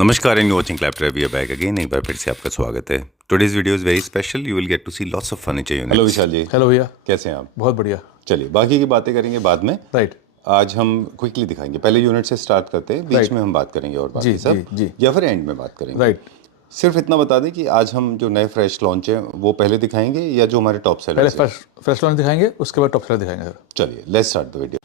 नमस्कार and watching clap we are back again. एक बार फिर से आपका स्वागत है। Today's video is very special. You will get to see lots of furniture units. Hello Vishal ji. Hello भैया, कैसे हैं आप? बहुत बढ़िया। चलिए बाकी की बातें करेंगे बाद में। राइट। आज हम क्विकली दिखाएंगे, पहले यूनिट से स्टार्ट करते हैं, बीच में हम बात करेंगे और बाकी सब जी। या फिर एंड में बात करेंगे। राइट। सिर्फ इतना बता दें कि आज हम जो नए फ्रेश लॉन्च है वो पहले दिखाएंगे या जो हमारे टॉप सेलर पहले फ्रेश लॉन्च दिखाएंगे, उसके बाद टॉप सेलर दिखाएंगे सर। चलिए लेट्स स्टार्ट द वीडियो।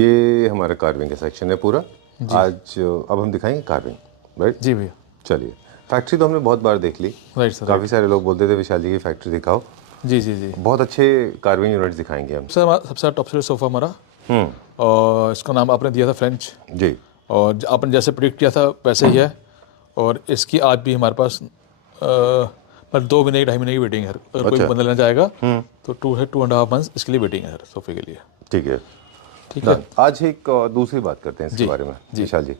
ये हमारा कार्विंग का सेक्शन है पूरा। आज अब हम दिखाएंगे कार्विंग। राइट जी भैया। चलिए, फैक्ट्री तो हमने बहुत बार देख ली। Right sir. काफ़ी सारे लोग बोलते थे विशाल जी की फैक्ट्री दिखाओ। जी जी जी। बहुत अच्छे कार्विंग यूनिट्स दिखाएंगे हम। सर हमारा सबसे टॉप सेलर सोफा हमारा, और इसका नाम आपने दिया था फ्रेंच जी। और आपने जैसे प्रिडिक्ट किया था वैसे ही है। और इसकी आज भी हमारे पास पर 2 महीने 2.5 महीने की वेटिंग है। अगर कोई बंदा लेना चाहेगा तो 2.5 मंथ्स इसके लिए वेटिंग है सर, सोफे के लिए। ठीक है, ठीक है। आज एक दूसरी बात करते हैं इसके बारे में विशाल जी।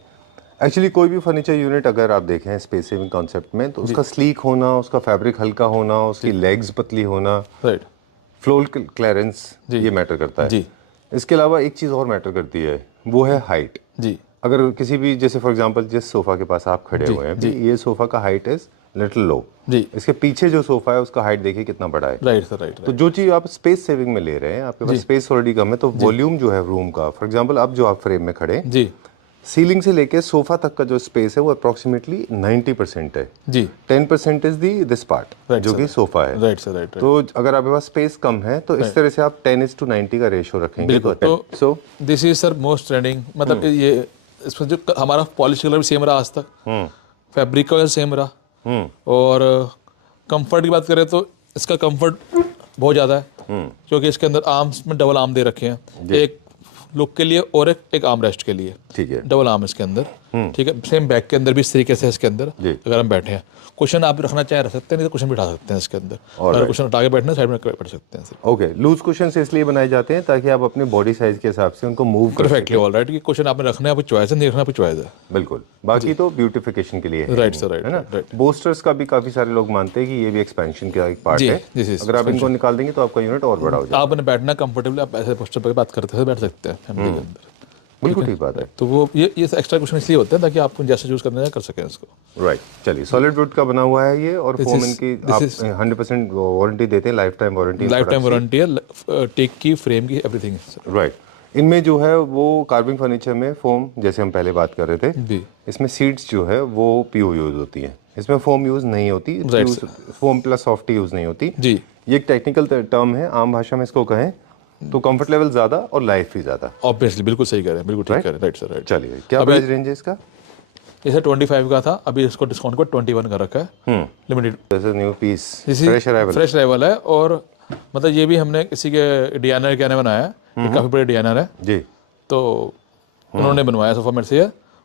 एक्चुअली कोई भी फर्नीचर यूनिट अगर आप देखें स्पेस सेविंग कॉन्सेप्ट में, तो उसका स्लीक होना, उसका फैब्रिक हल्का होना, उसकी लेग्स पतली होना, राइट, फ्लोर क्लियरेंस, ये मैटर करता है। जी। इसके अलावा एक चीज़ और मैटर करती है, वो है हाइट। जी। अगर किसी भी, जैसे फॉर एग्जांपल जिस सोफा के पास आप खड़े हुए हैं, ये सोफा का हाइट इज लिटिल लो। जी। इसके पीछे जो सोफा है उसका हाइट देखिए कितना बड़ा है। Right sir. राइट। तो जो चीज़ आप स्पेस सेविंग में ले रहे हैं, आपके पास स्पेस ऑलरेडी कम है, तो वॉल्यूम जो है रूम का, फॉर एग्जांपल अब जो आप फ्रेम में खड़े, जी, सीलिंग से लेके सोफा तक का जो स्पेस है वो अप्रोक्सीमेटली 90% है। जी। 10% इज दिस पार्ट जो कि सोफा है। Right sir. राइट। तो अगर आपके पास स्पेस कम है तो इस तरह से आप 10:90 का रेशियो रखेंगे। तो this is sir most trending. मतलब ये इसमें जो हमारा पॉलिश कलर भी सेम रहा आज तक, फैब्रिक का सेम रहा, और कंफर्ट की बात करें तो इसका कंफर्ट बहुत ज़्यादा है, क्योंकि इसके अंदर आर्म्स में डबल आर्म दे रखे हैं, एक लुक के लिए और एक आर्म रेस्ट के लिए। ठीक है, डबल आर्म इसके अंदर। ठीक है, सेम बैक के अंदर भी इस तरीके से इसके अंदर अगर हम बैठे हैं, क्वेश्चन आप रखना चाहे रख सकते हैं, नहीं तो क्वेश्चन बिठा सकते हैं इसके अंदर। अगर क्वेश्चन उठा के बैठना साइड में बैठ सकते हैं सर। ओके, लूज क्वेश्चन इसलिए बनाए जाते हैं ताकि आप अपने बॉडी साइज के हिसाब से उनको मूव कर परफेक्टली ऑल राइट। कि क्वेश्चन आपने रखना है, आपकी चॉइस है, नहीं रखना आपकी चॉइस है। बिल्कुल, बाकी तो ब्यूटिफिकेशन के लिए है। Right sir. है ना? राइट। बोस्टर्स का भी काफी सारे लोग मानते हैं कि ये भी एक्सपेंशन का एक पार्ट है। अगर आप इनको निकाल देंगे तो आपका यूनिट और बड़ा हो जाएगा। आपने बैठना कंफर्टेबल, आप ऐसे पोस्टर पर बात करते हुए बैठ सकते हैं फैमिली के अंदर। बिल्कुल ठीक बात है। तो वो ये एक्स्ट्रा क्वेश्चन इसलिए होते हैं ताकि आप जैसे यूज करना है कर सकें इसको। राइट। चलिए, सॉलिड वुड का बना हुआ है ये, और फोम इनकी आप 100% वारंटी देते हैं, life time warranty. Life time warranty है, टेक की, फ्रेम की, एवरीथिंग। राइट। इनमें जो है वो कार्विंग फर्नीचर में फोम, जैसे हम पहले बात कर रहे थे जी, इसमें सीट्स जो है वो पीओ यूज होती है, इसमें फोम यूज नहीं होती। फोम प्लस सॉफ्टी यूज नहीं होती जी। ये एक टेक्निकल टर्म है, आम भाषा में इसको कहें तो कंफर्ट लेवल ज्यादा और लाइफ भी ज्यादा। ऑब्वियसली बिल्कुल सही कह रहे हैं, बिल्कुल ठीक कह रहे हैं। Right sir. राइट। चलिए, क्या प्राइस रेंज है इसका? जैसे 25 का था, अभी इसको डिस्काउंट को 21 का रखा है, लिमिटेड। जैसे न्यू पीस, फ्रेश अराइवल है। और मतलब ये भी हमने किसी के डिजाइनर के बनाया है, काफी बड़े डिजाइनर है जी, तो उन्होंने बनवाया सोफा मेरे से,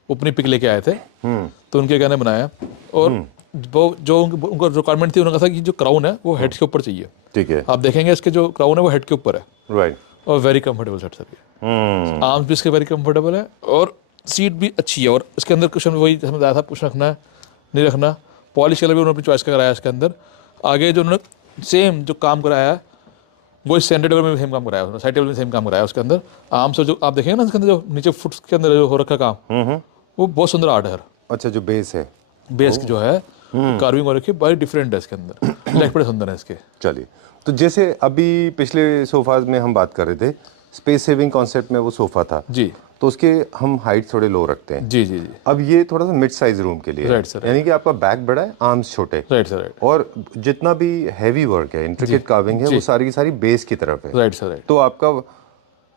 अपनी पिक लेके आए थे, तो उनके कहने बनाया। और वो जो उनको रिक्वायरमेंट थी, उन्होंने कहा था कि जो क्राउन है वो हेड के ऊपर चाहिए। ठीक है, आप देखेंगे इसके जो क्राउन है वो हेड के ऊपर है। राइट। और वेरी कंफर्टेबल सेट सर ये। आर्म्स भी इसके वेरी कंफर्टेबल है और सीट भी अच्छी है। और इसके अंदर कुछ वही हमें बताया था, कुछ रखना है नहीं रखना। पॉलिश कलर भी उन्होंने अपनी चॉइस का कराया इसके अंदर। आगे जो उन्होंने सेम जो काम कराया है वो इस सेंटर टेबल में सेम काम कराया, साइड टेबल में सेम काम कराया। उसके अंदर आर्म्स और जो आप देखेंगे ना इसके अंदर जो नीचे फुट के अंदर जो हो रखा काम, वो बहुत सुंदर आर्ट है। अच्छा, जो बेस है, बेस जो है कार्विंग हो रखी है, बड़ी डिफरेंट है इसके अंदर, लेग बड़े सुंदर है इसके। चलिए, तो जैसे अभी पिछले सोफाज में हम बात कर रहे थे, स्पेस सेविंग कॉन्सेप्ट में वो सोफा था जी, तो उसके हम हाइट थोड़े लो रखते हैं। जी जी जी। अब ये थोड़ा सा मिड साइज रूम के लिए है। Right sir. यानी कि आपका बैक बड़ा है, आर्म्स छोटे। Right sir. राइट। और जितना भी हैवी वर्क है, इंट्रिकेट कार्विंग है, वो सारी की सारी बेस की तरफ है। Right sir. राइट। तो आपका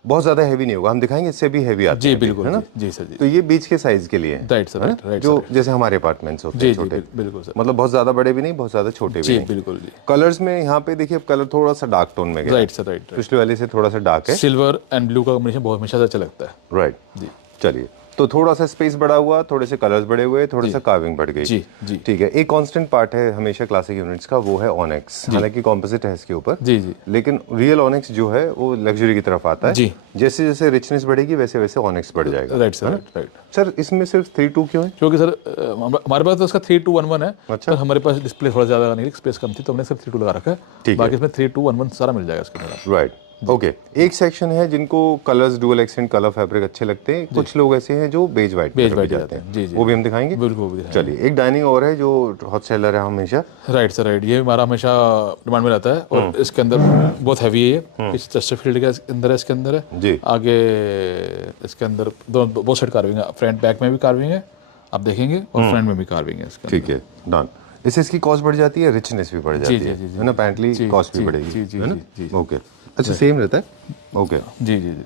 बहुत ज्यादा हैवी नहीं होगा, हम दिखाएंगे इससे भी हैवी आते जी हैं, बिल्कुल, है ना? जी सर जी। तो ये बीच के साइज के लिए है। Right sir. राइट। राइट जो जैसे हमारे अपार्टमेंट्स होते हैं छोटे, बिल्कुल सर। मतलब बहुत ज्यादा बड़े भी नहीं, बहुत ज्यादा छोटे भी जी नहीं। बिल्कुल जी। कलर्स में यहाँ पे देखिए, अब कलर थोड़ा सा डार्क टोन में गया। Right sir. राइट। पिछले वाले से थोड़ा सा डार्क है। सिल्वर एंड ब्लू का कॉम्बिनेशन बहुत हमेशा से अच्छा लगता है। राइट जी। चलिए, तो थोड़ा सा स्पेस बढ़ा हुआ, थोड़े से कलर्स बढ़े हुए, थोड़ा सा कार्विंग बढ़ गई। जी जी। ठीक है। एक कांस्टेंट पार्ट है हमेशा क्लासिक यूनिट्स का, वो है ऑनेक्स। हालांकि कॉम्पोजिट है इसके ऊपर, जी जी। लेकिन रियल ऑनेक्स जो है वो लग्जरी की तरफ आता है। जी। जैसे जैसे रिचनेस बढ़ेगी वैसे वैसे ऑनेक्स बढ़ जाएगा। Right sir. राइट। सर, इसमें सिर्फ 3-2 क्यों है? क्योंकि सर हमारे पास तो इसका 3-2-1-1 है। अच्छा। पर हमारे पास डिस्प्ले थोड़ा ज़्यादा नहीं, स्पेस कम थी तो हमने सिर्फ 3-2 लगा रखा है। ठीक है। बाकी इसमें 3-2-1-1 सारा मिल जाएगा इसके अंदर। राइट। ओके एक सेक्शन है जिनको colours dual accent colour fabric अच्छे लगते हैं, कुछ लोग ऐसे हैं जो बेज वाइट जाते हैं। जी जी, वो भी हम दिखाएंगे, बिल्कुल वो भी दिखाएंगे। चलिए एक डाइनिंग और है जो हॉट सेलर है हमेशा। राइट सर, राइट, ये हमारा हमेशा डिमांड में रहता है और इसके अंदर बहुत हैवी है ये, इस चेस्टरफील्ड के अंदर है, इसके अंदर है जी। आगे इसके अंदर दो साइड कार्विंग है, फ्रंट बैक में भी कार्विंग है आप देखेंगे और फ्रंट में भी कार्विंग है इसके ठीक है डन। इससे इसकी कॉस्ट बढ़ जाती है, रिचनेस भी बढ़ जाती जी, है, जी, जी। है ना, पैंटली जी, कॉस्ट भी जी, बढ़ेगी, जी, जी, है ना? जी, जी। ओके अच्छा सेम रहता है। ओके जी जी जी।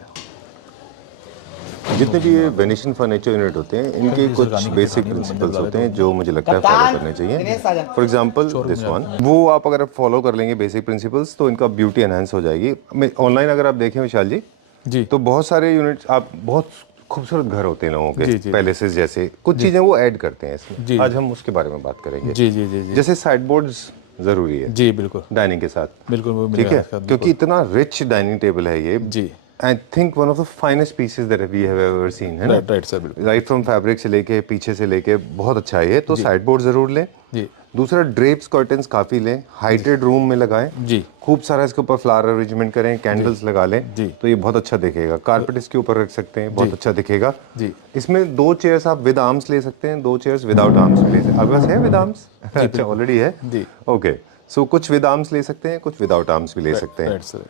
जितने भी ये वेनेशियन फर्नीचर यूनिट होते हैं इनके कुछ बेसिक प्रिंसिपल्स होते हैं जो मुझे लगता है फॉलो करने चाहिए। फॉर एग्जांपल दिस वन, वो आप अगर फॉलो कर लेंगे बेसिक प्रिंसिपल्स तो इनका ब्यूटी एनहांस हो जाएगी। ऑनलाइन अगर आप देखें विशाल जी जी तो बहुत सारे यूनिट्स आप बहुत खूबसूरत घर होते हैं लोगों जी, के, जी। पैलेसेस जैसे कुछ चीजें वो ऐड करते हैं जी। इसमें। आज हम उसके बारे में बात करेंगे। जी जी जी जी जैसे साइड बोर्ड्स जरूरी है जी, बिल्कुल डाइनिंग के साथ, बिल्कुल वो ठीक मिलेगा है, इसका, क्योंकि इतना रिच डाइनिंग टेबल है ये। जी I think one of the finest pieces that we have ever seen, है ना? राइट राइट सर, बिल्कुल राइट फ्रॉम फैब्रिक से लेके पीछे से लेके बहुत अच्छा है ये। तो साइड बोर्ड जरूर लें। जी दूसरा ड्रेप्स कर्टन्स काफी लें, हाइटेड रूम में लगाएं, जी खूब सारा इसके ऊपर फ्लावर अरेंजमेंट करें, कैंडल्स लगा लें जी। तो ये बहुत अच्छा दिखेगा। कारपेट इसके ऊपर रख सकते हैं, बहुत अच्छा दिखेगा। जी इसमें 2 चेयर्स आप विद आर्म्स ले सकते हैं, 2 चेयर्स विदाउट आर्म्स ले सकते हैं। आपके पास है विद आर्म्स? अच्छा ऑलरेडी है जी। ओके सो कुछ विद आर्म्स ले सकते हैं, कुछ विदाउट आर्म्स भी ले सकते हैं। राइट सर,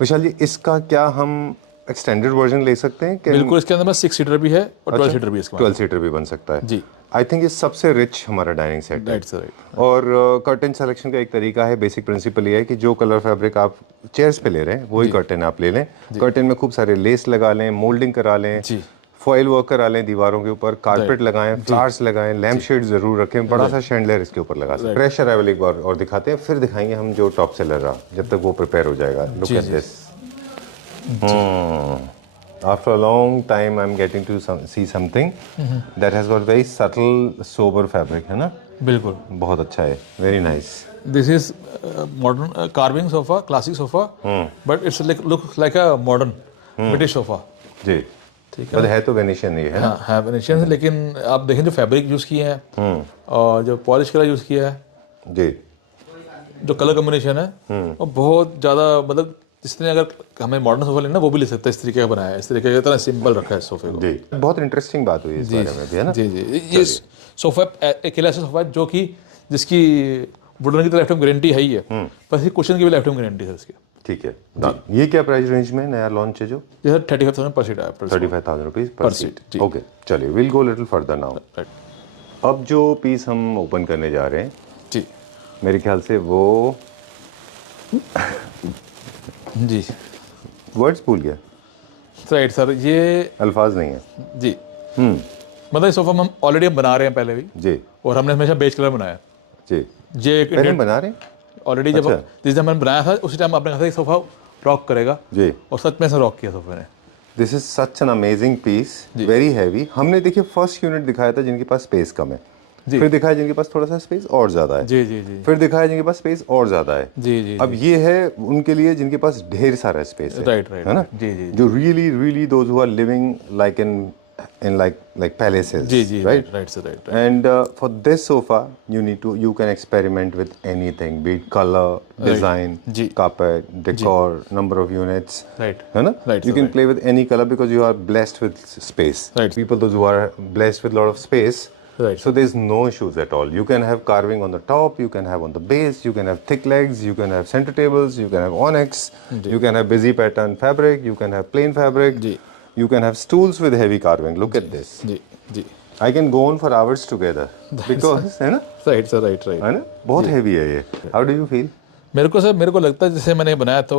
विशाल जी इसका क्या हम एक्सटेंडेड वर्जन ले सकते हैं? बिल्कुल इसके अंदर में 6 सीटर भी है और 12 सीटर भी है इसके 12 सीटर भी बन सकता है। जी आई थिंक ये सबसे रिच हमारा डाइनिंग सेट है। राइट सर, राइट और कर्टन सिलेक्शन का एक तरीका है, बेसिक प्रिंसिपल ये है कि जो कलर फैब्रिक आप चेयर्स पे ले रहे हैं वही कर्टन आप ले लें। कर्टन में खूब सारे लेस लगा लें, मोल्डिंग करा लें, जी फॉइल वर्क करा लें दीवारों के ऊपर, कारपेट लगाएं, फ्लावर्स लगाएं, लैम्प शेड जरूर रखें, बड़ा सा शैंडलियर इसके ऊपर लगा सकते हैं। प्रेशर अराइवल एक बार और दिखाते हैं, फिर दिखाएंगे हम जो टॉप सेलर रहा जब तक वो प्रिपेयर हो जाएगा। Look at this. After a long time, I'm getting to see something that has got very subtle, sober fabric, है ना? बिल्कुल। बहुत अच्छा है, very nice. This is modern carving sofa, classic sofa, but it's looks like a modern British sofa. जी, ठीक है। but है तो वेनेशियन ही है ना? हाँ है वेनेशियन, लेकिन आप देखें जो फैब्रिक यूज़ किए हैं और जो पॉलिश कलर यूज़ किया है, जी, जो कलर कॉम्बिनेशन है वो बहुत ज़्यादा, मतलब जिसने अगर हमें मॉडर्न सोफा लेना वो भी ले सकता है। इस तरीके का बनाया है, इस तरीके का इतना सिंपल रखा है इस सोफे को। जी, बहुत इंटरेस्टिंग बात हुई इस बारे में भी, है ना? जी जी, ये सोफा अकेला ऐसा सोफा है जो कि जिसकी वुडन की तो लाइफ टाइम गारंटी है ही है, पर इसकी कुशन की भी लाइफ टाइम गारंटी है इसकी। ठीक है डन। ये क्या प्राइस रेंज में नया लॉन्च है जो? ये 35,000 पर सीट है, 35,000 rupees per Per seat. seat, जी। ओके चलिए will go little further now. Right अब जो पीस हम ओपन करने जा रहे हैं जी मेरे ख्याल से वो जी वर्ड्स भूल गया, राइट सर, ये अल्फाज नहीं है। जी मतलब ये सोफा हम ऑलरेडी बना रहे हैं पहले भी, जी और हमने हमेशा बेज कलर बनाया है। जी, ये एक पहले हम बना रहे हैं। ऑलरेडी जब अच्छा। जिस टाइम मैंने बनाया था उसी टाइम आपने कहा था कि सोफा रॉक करेगा, जी, और सच में से रॉक किया सोफे ने। This is such an amazing piece, very heavy. हमने देखिए फर्स्ट यूनिट दिखाया था जिनके पास स्पेस कम है, जी। फिर दिखाया जिनके पास थोड़ा सा स्पेस और ज्यादा है, जी जी जी फिर दिखाया जिनके पास स्पेस और ज्यादा है। जी जी अब ये है उनके लिए जिनके पास ढेर सारा स्पेस है, राइट राइट है ना? जी जी जो really those who are living like in like palaces, जी जी right? Right sir, right And for this sofa you can experiment with anything, be it color, design, जी। carpet, decor, number of units, right है ना? Right, You sir, can right. play with any color because you are blessed with space. Right. People those who are blessed with a lot of space, Right. so there's no issues at all. You can have carving on the top, you can have on the base, you can have thick legs, you can have center tables, you can have onyx, you can have busy pattern fabric, you can have plain fabric, ji you can have stools with heavy carving. Look at this. Ji ji I can go on for hours together because है ना, right sir, right right. है ना, बहुत heavy है ये। How do you feel? मेरे को लगता है जैसे मैंने बनाया तो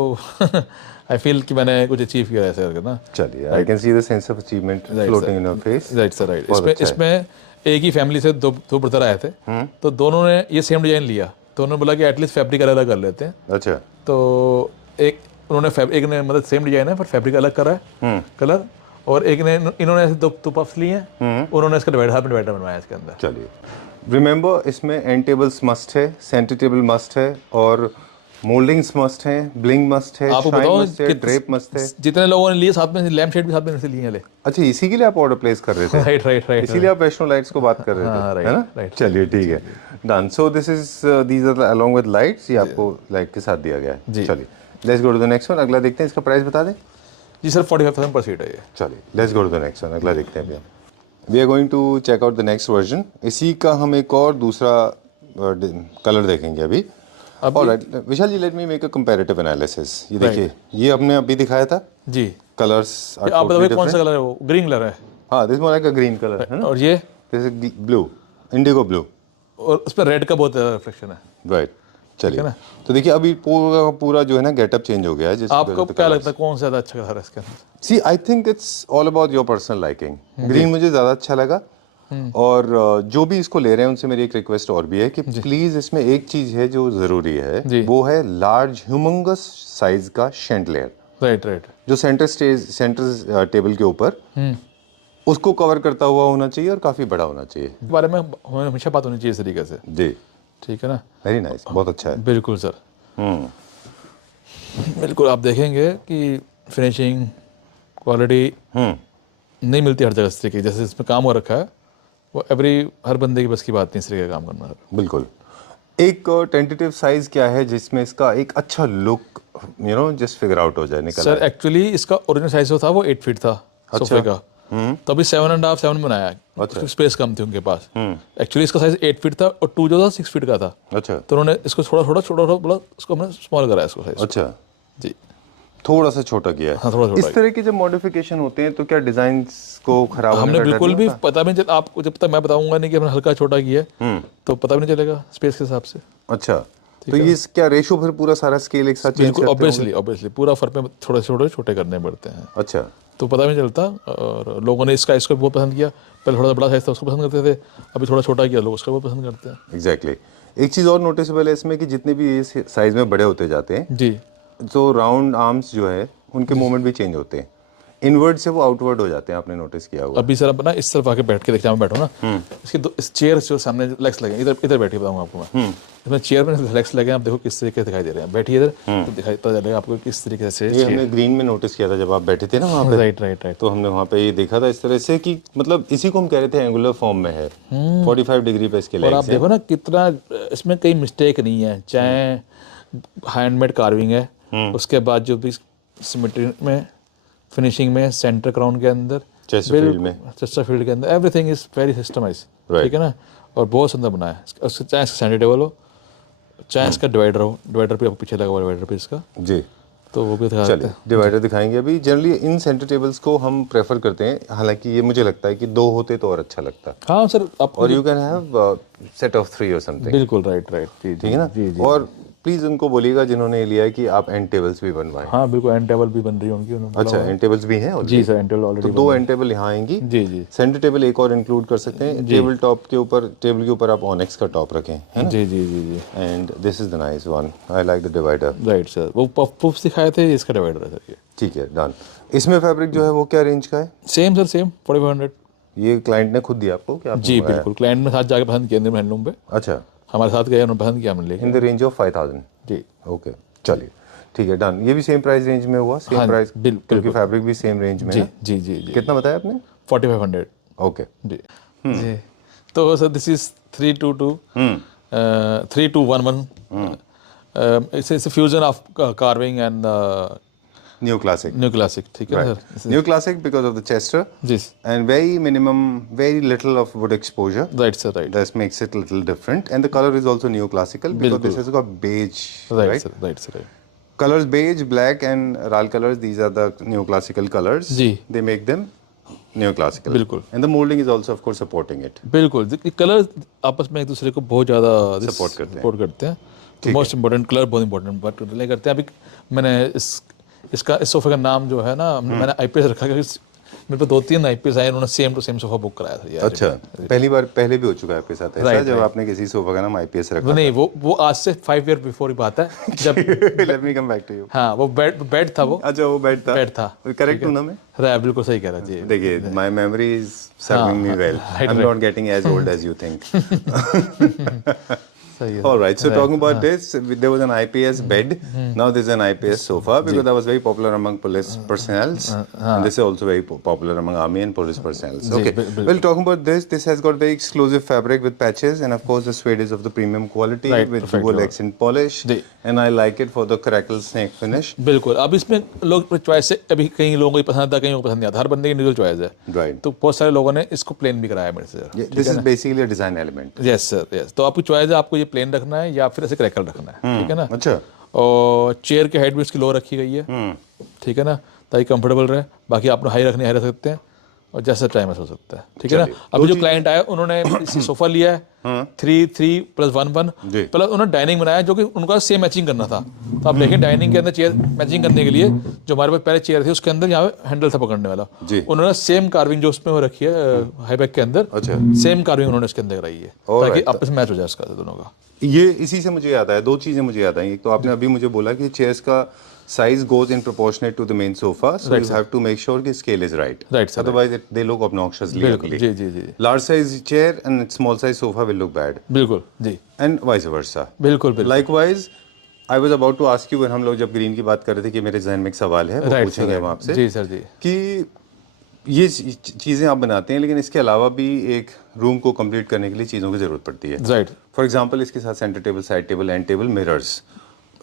आई फील कि मैंने कुछ अचीव किया ऐसे करके ना। चलिए, I can see the sense of achievement floating in your face. Right sir, right. बहुत इसमें अच्छा है। इसमें एक ही फैमिली से दो ब्रदर आए थे, तो दोनों ने ये सेम डिजाइन लिया, तो उन्होंने बोला कि एटलीस्ट फैब्रिक अलग अलग कर लेते हैं। अच्छा, तो एक उन्होंने एक ने मतलब सेम डिजाइन है पर फैब्रिक अलग करा है कलर, और एक ने इन्होंने ऐसे दो पफ्स लिए हैं, उन्होंने इसका डिवाइडर बनवाया इसके अंदर। चलिए। Remember इसमें एंड टेबल्स मस्ट है, सेंटर टेबल मस्ट है, और मोल्डिंग्स मस्ट है, ब्लिंग मस्ट है, आपको शाइन बताओ मस्ट है, ड्रेप मस्ट है। जितने लोगों ने लिए साथ में लैम्प शेड भी साथ में से लिए ले। अच्छा, इसी के लिए आप ऑर्डर प्लेस कर रहे थे? राइट राइट राइट इसीलिए आप वैष्णो लाइट्स को बात कर रहे हाँ, थे, right, है ना? right. चलिए ठीक है, done. So this is these are along with lights, ये आपको लाइट के साथ दिया गया है। जी। चलिए, let's go to the next one, अगला देखते हैं, इसका प्राइस बता दें। जी सर 45,000 पर सीट है ये। चलिए let's go to the next one, अगला देखते हैं अभी। We are going to check out the next version. इसी का हम एक और दूसरा कलर देखेंगे अभी। Alright Vishal ji, let me make a comparative analysis. ये देखिए, ये हमने अभी दिखाया था जी, कलर्स आर आप टोटली बताइए कौन सा डिफरेंट। कलर है वो? ग्रीन कलर है। हाँ, this more like a green colour है ना, और ये this is blue, Indigo blue, और उस पर रेड का बहुत रिफ्लेक्शन है। राइट। चलिए है ना? तो देखिए अभी पूरा पूरा जो है ना गेटअप चेंज हो गया है। जिसकी आपको वजह से क्या colours- लगता है कौन सा ज़्यादा अच्छा कलर है इसके अंदर? See I think it's all about your personal liking. Green मुझे ज़्यादा अच्छा लगा। और जो भी इसको ले रहे हैं उनसे मेरी एक रिक्वेस्ट और भी है कि प्लीज़ इसमें एक चीज़ है जो ज़रूरी है, वो है लार्ज ह्यूमंगस साइज का शेंडलियर, राइट राइट। जो सेंटर टेबल के ऊपर उसको कवर करता हुआ होना चाहिए और काफ़ी बड़ा होना चाहिए। इस बारे में हमें हमेशा बात होनी चाहिए इस तरीके से। जी, ठीक है ना? वेरी नाइस, बहुत अच्छा है। बिल्कुल सर, बिल्कुल। आप देखेंगे कि फिनिशिंग क्वालिटी नहीं मिलती हर जगह इस तरीके की। जैसे इसमें काम हो रखा है वो हर बंदे की बस की बात नहीं इस तरीके का काम करना। बिल्कुल। एक टेंटेटिव साइज क्या है जिसमें इसका एक अच्छा लुक जस्ट फिगर आउट हो जाए, निकल सर आए? एक्चुअली इसका ओरिजिनल साइज जो था वो 8 फीट था सोफे का। तो अभी 7.5 7 बनाया है। अच्छा। स्पेस कम थी उनके पास। एक्चुअली इसका साइज 8 फीट था और 2 जो था 6 फीट का था। अच्छा तो उन्होंने इसको थोड़ा बोला, उसको हमने स्मॉल कराया इसको साइज। अच्छा, जी थोड़ा सा छोटा किया है। हाँ, थोड़ा छोटा इस तरह के जब मॉडिफिकेशन होते हैं तो क्या डिजाइन को खराब होने हमने का डर बिल्कुल नहीं भी होता? पता भी नहीं आपको जब तक मैं बताऊंगा नहीं कि हमने हल्का छोटा किया है तो पता भी नहीं चलेगा स्पेस के हिसाब से। अच्छा, तो ये क्या रेशो फिर पूरा सारा स्केल एक साथ चेंज बिल्कुल, करते होंगे? ऑब्वियसली पूरा फर्क में थोड़े छोटे करने पड़ते हैं, अच्छा, तो पता भी नहीं चलता। और लोगों ने इसको बहुत पसंद किया। पहले थोड़ा बड़ा साइज था उसको पसंद करते थे, अभी थोड़ा छोटा किया लोग उसको बहुत पसंद करते हैं। एग्जैक्टली। एक चीज़ और नोटिसेबल है इसमें कि जितने भी ये साइज में बड़े होते जाते हैं जी तो राउंड आर्म्स जो है उनके मूवमेंट भी चेंज होते हैं, इनवर्ड से वो आउटवर्ड हो जाते हैं। आपने नोटिस किया होगा। अभी सर अब ना इस तरफ आके बैठ के देखिए, मैं बैठो ना, इसकी इस चेयर जो सामने लेग्स लगे, इधर बैठिए, बताऊंगा आपको मैं। इसमें चेयर में लेग्स लगे, आप देखो किस तरीके से दिखाई दे रहे हैं। बैठिए इधर तो दिखाई पता चलेगा आपको किस तरीके से। ये हमने ग्रीन में नोटिस किया था जब आप बैठे थे ना वहाँ पे। राइट। तो हमने वहाँ पे ये देखा था इस तरह से कि मतलब इसी को हम कह रहे थे एंगुलर फॉर्म में है। 45 डिग्री पे इसके और आप लेग्स हैं। देखो ना कितना इसमें कई मिस्टेक नहीं है, चाहे हैंडमेड कार्विंग है, उसके बाद जो भी सिमेट्री में, फिनिशिंग में, सेंटर क्राउन के अंदर, चेस्टरफील्ड में, चेस्टरफील्ड के अंदर, everything is very systemise. Right. ठीक है ना? और बहुत सुंदर बना है। चाहे इसका सेंटर टेबल हो, चाहे इसका डिवाइडर हो, डिवाइडर पे आपको पीछे लगा हुआ डिवाइडर पे इसका, जी। तो वो भी दिखा सकते चलिए हैं। डिवाइडर दिखाएंगे अभी। जनरली इन सेंटर टेबल्स को हम प्रेफर करते हैं, हालांकि ये मुझे लगता है कि 2 होते तो और अच्छा लगता। हाँ सर, आप और you can have set of 3 और समथिंग। बिल्कुल राइट जी, ठीक है ना? जी। और प्लीज उनको बोलिएगा जिन्होंने ये लिया है कि आप एंड टेबल्स भी बनवाएं। हाँ बिल्कुल, एंड टेबल भी बन रही है उनकी, उन्होंने अच्छा, एंड टेबल्स भी हैं already? जी सर, एंड टेबल तो ऑलरेडी 2 एंड टेबल यहाँ आएंगी। जी सेंटर टेबल एक और इंक्लूड कर सकते हैं। टेबल टॉप के ऊपर, टेबल के ऊपर आप ऑनेक्स का टॉप रखें, है ना? जी। And this is the nice one, I like the divider. Right sir, वो पफ दिखाए थे, इसका डिवाइडर है सर ये। ठीक है, डन। इसमें फैब्रिक जो है वो क्या रेंज का है? Same sir, same 4500। ये क्लाइंट ने खुद दिया आपको क्या? जी बिल्कुल, क्लाइंट ने साथ जाके पसंद किया इंडियन हैंडलूम पे, अच्छा, हमारे साथ गए, उन्होंने पसंद किया, हमने लेके। In the range of 5000। जी ओके, चलिए ठीक है, डन। ये भी सेम प्राइस रेंज में हुआ, सेम हाँ, प्राइस, बिल्कुल। क्योंकि फैब्रिक भी सेम रेंज में है। जी। कितना बताया आपने? 4500। ओके, जी जी। तो sir this is 322 3211। It's fusion of carving and new classic. New classic. ठीक है ना sir? New classic because of the chester जी and very minimum, very little of wood exposure. Right sir, right That makes it a little different, and the color is also neoclassical because this has got beige, right right? Sir. Colors beige, black, and RAL colors. These are the neoclassical colors. जी। They make them neoclassical. बिल्कुल। And the molding is also, of course, supporting it. बिल्कुल, colour आपस में एक दूसरे को बहुत ज़्यादा Support करते हैं। तो मोस्ट इम्पोर्टेंट कलर बहुत इंपॉर्टेंट बात करते हैं। अभी मैंने इस सोफे का नाम जो है ना, मैंने आईपीएस रखा, क्योंकि मेरे पे 2-3 आईपीएस आए, उन्होंने same to same sofa book कराया था यार। अच्छा, पहली बार पहले भी हो चुका है आपके साथ ऐसा, Right, जब right. आपने किसी सोफा का नाम आईपीएस रखा? नहीं, वो आज से 5 ईयर बिफोर की बात है जब Let me come back to you. हाँ, वो बेड था, वो अच्छा, वो बेड था। करेक्ट हूँ ना मैं? रहा, बिल्कुल सही कह रहा जी। देखिए, my memory is serving me well. I'm not getting as old as you think. सही है। All right. So talking about this, there was an IPS bed. Now there's an IPS sofa because that was very popular among police personnel, and this is also very popular among army and police personnel. Okay. Well, talking about this, this has got very exclusive fabric with patches, and of course the suede is of the premium quality with dual accent polish, and I like it for the crackle snake finish. बिल्कुल। अब इसमें लोग choice है, अभी कई लोगों को पसंद आता है, कई को पसंद नहीं आता, हर बंदे की इंडिविजुअल चॉइस है। Right. तो बहुत सारे लोगों ने इसको प्लेन भी कराया मेरे से। This is basically a design element. Yes sir, yes. तो आपकी चॉइस है, आपको ये प्लेन रखना है या फिर ऐसे क्रैकल रखना है, ठीक है ना। अच्छा। और चेयर के हाइट भी इसकी लो रखी गई है, ठीक है ना, ताकि कंफर्टेबल रहे। बाकी आपने हाई रखनी हाई रख सकते हैं और जैसा टाइम हो सकता है, ठीक है ना। अभी जो क्लाइंट आया उन्होंने इसी सोफा लिया है 3+1 प्लस उन्होंने डाइनिंग बनाया जो कि उनका सेम मैचिंग करना था। तो आप देखें डाइनिंग के अंदर चेयर मैचिंग करने के लिए जो हमारे पास पहले चेयर थी उसके अंदर यहाँ पे हैंडल था पकड़ने वाला, उन्होंने सेम कार्विंग जो उसमें वो रखी है हाई बैक के अंदर, सेम कार्विंग उन्होंने उसके अंदर कराई है ताकि आपस में मैच हो जाए उसका दोनों का। ये इसी से मुझे याद आया, दो चीजें मुझे याद आई। एक तो आपने अभी मुझे बोला कि चेयर्स का size goes in proportionate to the main sofa, so you have to make sure the scale is right. Right, sir. Otherwise, they look obnoxiously ugly. जी जी जी। Large size chair and small size sofa will look bad. बिल्कुल जी। And vice versa. बिल्कुल बिल्कुल। Likewise, I was about to ask you when हम लोग जब green की बात कर रहे थे कि मेरे जहन में एक सवाल है, वो पूछेंगे हम आपसे। जी सर जी। कि ये चीज़ें आप बनाते हैं लेकिन इसके अलावा भी एक रूम को कंप्लीट करने के लिए चीज़ों की ज़रूरत पड़ती है। राइट। फॉर एग्जांपल इसके साथ centre table, side table, and table, mirrors.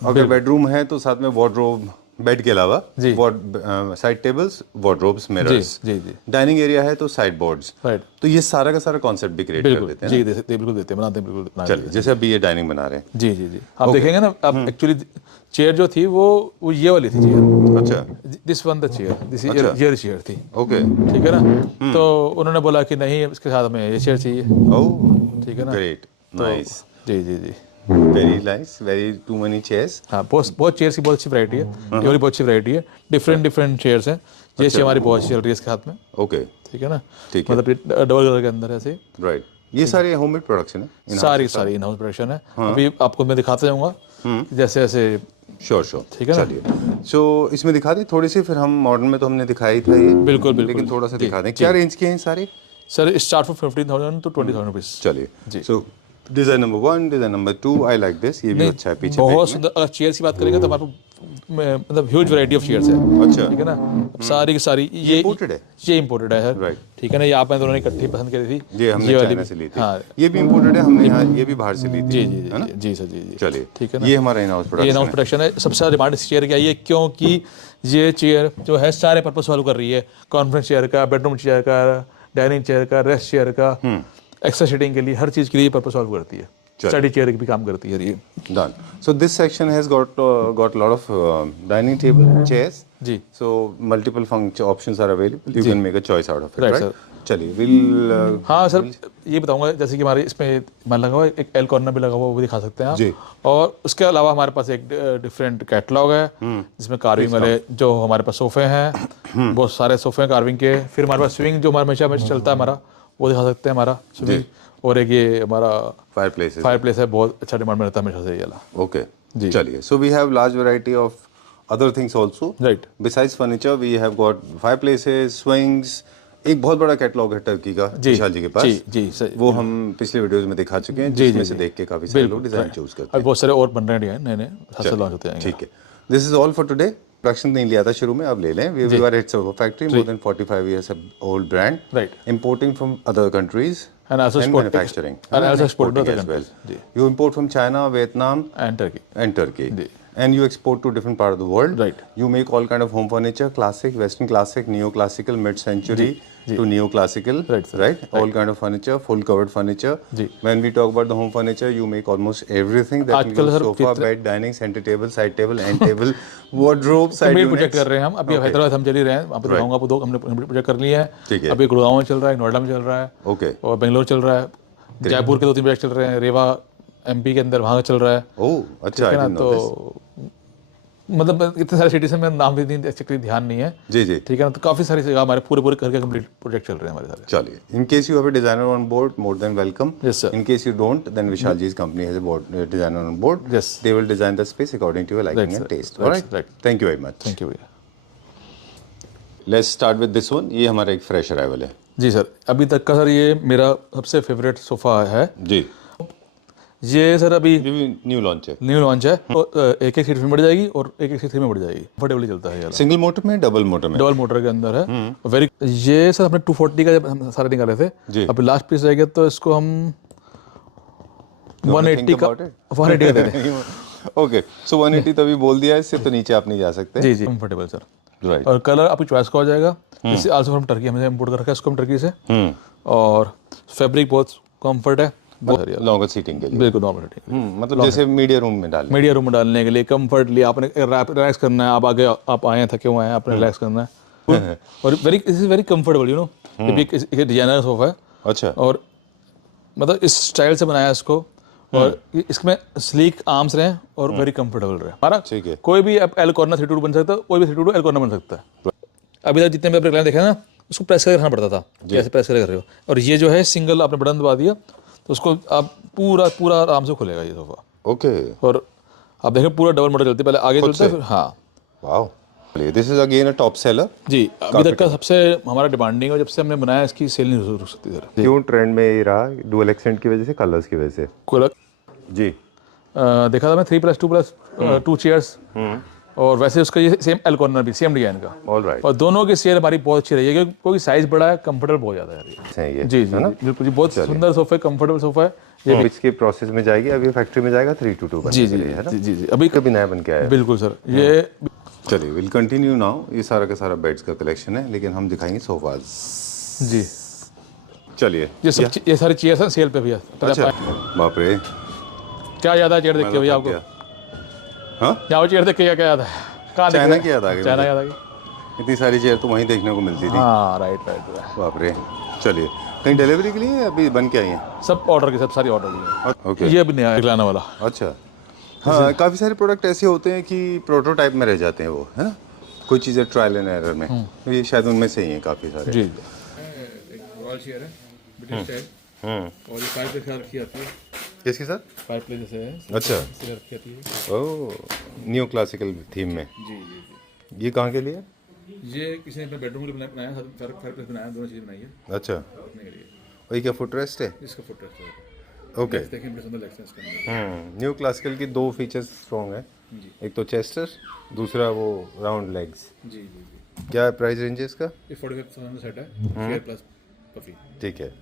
अगर बेडरूम है तो साथ में वार्डरोब, बेड के अलावा साइड टेबल्स, वार्डरोब्स, मिरर्स। जी जी। डाइनिंग एरिया है तो साइड बोर्ड्स। राइट। तो ये सारा का सारा कॉन्सेप्ट भी क्रिएट कर देते हैं। जी बिल्कुल देते हैं, बनाते हैं बिल्कुल। चलिए, जैसे अभी ये डाइनिंग बना रहे हैं। जी जी जी। आप देखेंगे ना, आप एक्चुअली चेयर जो थी वो ये वाली थी चेयर। अच्छा। This one the chair, this ये चेयर थी। ओके। ठीक है ना। तो उन्होंने बोला कि नहीं इसके साथ हमें ये चेयर चाहिए। ओह, ठीक है ना। Great, nice. जी जी जी। Very nice, very too many chairs. हाँ, बहुत चेयर्स की बहुत अच्छी वैरायटी है, ये वाली बहुत अच्छी वैरायटी है। डिफरेंट चेयर्स हैं, ये चेयर हमारी बहुत अच्छी चल रही है इसके हाथ में। ओके, ठीक है ना। ठीक है। मतलब डबल कलर के अंदर ऐसे। राइट। ये सारे होममेड प्रोडक्शन है, सारी इन हाउस प्रोडक्शन है। अभी आपको मैं दिखाता जाऊंगा जैसे ऐसे। श्योर, ठीक है ना। चलिए, सो इसमें दिखा दी थोड़ी सी, फिर हम मॉडर्न में तो हमने दिखाई ही था ये। बिल्कुल लेकिन थोड़ा सा दिखा दें, क्या रेंज के हैं सारे? Sir start from 15,000 to 20,000 rupees. चलिए, so design number 1, design number 2, I like this, ये भी अच्छा है। पीछे बहुत सुंदर। अगर चेयर्स की बात करेंगे तो हमारे मतलब ह्यूज वैरायटी ऑफ चेयर्स है। अच्छा, ठीक है ना। सारी की सारी ये इंपोर्टेड है। ये इंपोर्टेड है सर। राइट। ठीक है ना। ये आप दोनों ने इकट्ठी पसंद करी थी, ये हमने चाइना से ली थी। हाँ, ये भी इंपोर्टेड है, हमने यहाँ ये भी बाहर से ली थी। जी जी जी जी सर जी जी। चलिए, ठीक है ना। ये हमारा इन हाउस ये प्रोडक्शन इन हाउस प्रोडक्शन है। सबसे ज़्यादा डिमांड इस चेयर की आई है क्योंकि ये चेयर जो है सारे पर्पस सॉल्व कर रही है। कॉन्फ्रेंस चेयर का, बेडरूम चेयर का, डाइनिंग चेयर का, रेस्ट चेयर का, एक्स्ट्रा सीटिंग के लिए, हर चीज़ के लिए पर्पस सॉल्व करती है। स्टडी चेयर भी काम करती है ये। Done. So this section has got a lot of dining table, chairs. Ji. So multiple function options are available. You can make a choice out of it, Right, right? sir. चलिए, we'll हाँ sir, ये बताऊंगा जैसे कि हमारे इसमें मान लगा हुआ है, एक एल कॉर्नर भी लगा हुआ, वो भी दिखा सकते हैं आप। जी। और उसके अलावा हमारे पास एक डिफरेंट कैटलॉग है जिसमें कार्विंग वाले जो हमारे पास सोफे हैं, बहुत सारे सोफे हैं कार्विंग के। फिर हमारे पास स्विंग जो हमारा हमेशा चलता है हमारा, वो दिखा सकते हैं हमारा स्विंग। और एक ये हमारा फायरप्लेस है, बहुत अच्छा डिमांड में रहता है हमेशा से ये वाला। Okay. जी। चलिए, so we have large variety of other things also. Right. Besides furniture, we have got fireplaces, swings. एक बहुत बड़ा कैटलॉग है टर्की का विशाल जी के पास। जी सही। वो हम पिछले वीडियोस में दिखा चुके हैं, जिसमें से देख के काफी सारे लोग डिजाइन चूज करते हैं। बहुत सारे और बन रहे हैं डिजाइन, नए नए लॉन्च होते हैं। ठीक है, this is all for today. Production नहीं लिया था शुरू में, अब ले लें। We are it's a factory, more than 45 years old brand, Right. importing from other countries And also manufacturing and also exporting exporting to as other well. countries. You import from China, Vietnam and Turkey. and Turkey. जी। And you export to different part of the world. Right. You make all kind of home furniture, classic, western classic, neoclassical, mid-century to neoclassical, Right, sir. right? All kind of furniture, full covered furniture. जी। When we talk about the home furniture, you make almost everything that आजकल includes sir sofa, bed, dining, center table, side table, end table, wardrobe, side main units. Project कर रहे हैं हम अभी। हैदराबाद हम चल ही रहे हैं, वहाँ पे दिखाऊंगा आपको। 2 हमने प्रोजेक्ट कर लिए हैं। ठीक है। अभी गुड़गांव में चल रहा है, नोएडा में चल रहा है, Okay. और बेंगलोर चल रहा है, जयपुर के 2-3 प्रोजेक्ट चल रहे हैं, रेवा एमपी के अंदर वहाँ चल रहा है। Oh, अच्छा, I ठीक है ना। didn't know this. तो मतलब इतने सारे सिटीज में नाम भी नहीं ध्यान नहीं है। जी जी। ठीक है ना। तो काफ़ी सारी जगह हमारे पूरे करके कंप्लीट प्रोजेक्ट चल रहे हैं हमारे सारे। चलिए, in case you have a designer on board, more than welcome. Yes, sir. In case you don't, then Vishal ji's company has a designer on board. Yes. They will design the space according to your liking Right, and sir. taste. Right, All right. right. Thank you very much. Thank you भैया। Let's start with this one. ये हमारा एक fresh arrival है। जी sir, अभी तक का sir ये मेरा सबसे फेवरेट सोफ़ा है। जी। ये सर अभी ये भी न्यू लॉन्च है। न्यू लॉन्च है, तो एक एक सीट में बढ़ जाएगी और एक एक सीट में बढ़ जाएगी, कंफर्टेबली चलता है ये सिंगल मोटर में, डबल मोटर में? डबल मोटर के अंदर है। वेरी ये सर हमने 240 का जब हम सारे निकाले थे, जी। अभी लास्ट पीस रहेगा तो इसको हम 180 का 180 का दे दें। ओके, सो 180 तभी बोल दिया है, इससे तो नीचे आप नहीं जा सकते। जी जी, कंफर्टेबल सर। राइट। और कलर आपकी चॉइस का हो जाएगा। इसे आल्सो फ्रॉम टर्की, हमने इंपोर्ट कर रखा है इसको हम टर्की से। और फैब्रिक बहुत कंफर्ट है, बहुत लॉन्गर सीटिंग के लिए बिल्कुल नॉर्मल सीटिंग, मतलब जैसे मीडिया रूम में डालने। मीडिया रूम में डालने के लिए कंफर्टली आपने रिलैक्स करना है, आप आगे आप आए हैं थके हुए हैं, आपने रिलैक्स करना है। और very this is very comfortable, you know. ये भी एक डिजाइनर सोफा है अच्छा। और मतलब इस स्टाइल से बनाया है इसको, और इसमें स्लीक आर्म्स रहे और वेरी कंफर्टेबल रहे हमारा। ठीक है। कोई भी आप एल कॉर्नर 322 बन सकता है, कोई भी 322 एल कॉर्नर बन सकता है। अभी तक जितने भी आपने क्लाइंट देखे ना, उसको प्रेस करके रखना पड़ता था, कैसे प्रेस करके कर रहे हो। और ये जो है सिंगल आपने बटन दबा दिया तो उसको आप पूरा पूरा आराम से खुलेगा ये सोफा। ओके। और आप देखें पूरा डबल मोटर चलती है, पहले आगे चलता है फिर हाँ। Wow, this is again a top seller. जी, अभी तक का सबसे हमारा डिमांडिंग है, जब से हमने बनाया इसकी सेल नहीं रुक सकती सर। क्यों ट्रेंड में ये रहा? डुअल एक्सेंट की वजह से, कलर्स की वजह से? कोई जी। देखा था मैं 3+2+2 चेयर्स, और वैसे उसका ये सेम एल कॉर्नर भी सेम डिजाइन का। All right. और दोनों की सेल हमारी बहुत अच्छी रही है, क्योंकि साइज बड़ा है, कंफर्टेबल बहुत ज़्यादा है ये। सही है। जी जी बिल्कुल जी, बहुत सुंदर सोफा है, कंफर्टेबल सोफा है ये भी इसके प्रोसेस में जाएगी, अभी फैक्ट्री में जाएगा 322 बनने जी के जी लिए, है ना? जी जी जी, अभी कभी नया बन के आया है। बिल्कुल सर। ये चलिए, विल कंटिन्यू नाउ। ये सारा का सारा बेड्स का कलेक्शन है, लेकिन हम दिखाएंगे सोफाज। जी, चलिए। ये सब ये सारी चेयर्स हैं सेल पे भैया। अच्छा, बाप रे, क्या याद है चेयर देख के भैया आपको? हाँ, यहाँ चेयर देख के क्या याद है? कहाँ चाइना की याद आ गई चाइना मुझे। याद आ गई। इतनी सारी चेयर तो वहीं देखने को मिलती थी। हाँ राइट राइट। बाप रे। चलिए, कहीं डिलीवरी के लिए अभी बन के आई हैं? सब ऑर्डर की, सब सारी ऑर्डर की। ओके। ये अभी नया लाने वाला। अच्छा। हाँ, काफ़ी सारे प्रोडक्ट ऐसे होते हैं कि प्रोटोटाइप में रह जाते हैं वो, है ना? कोई चीज़ें ट्रायल एंड एरर में, तो ये शायद उनमें से ही हैं काफ़ी सारे। जी, एक रॉयल चेयर है ब्रिटिश स्टाइल, और ये पाइप के साथ रखी जाती है। किसके साथ? पाइप प्ले जैसे है, अच्छा। इससे रखी जाती है। ओह, न्यू क्लासिकल थीम में। जी जी जी। ये कहाँ के लिए? ये किसी ने अपने बेडरूम के लिए बनाया, फायर प्लेस बनाया, दोनों चीज़ें बनाई है अच्छा। अपने के लिए। और ये क्या फुटरेस्ट है? इसका फुटरेस्ट है। ओके। देखें बड़े सुंदर लगते हैं इसके अंदर। न्यू क्लासिकल की दो फीचर्स स्ट्रॉन्ग है, एक तो चेस्टर, दूसरा वो राउंड लेग्स। जी जी जी। क्या प्राइस रेंज है इसका? ये 45,000 सेट है, फेयर प्लस पफी। ठीक है।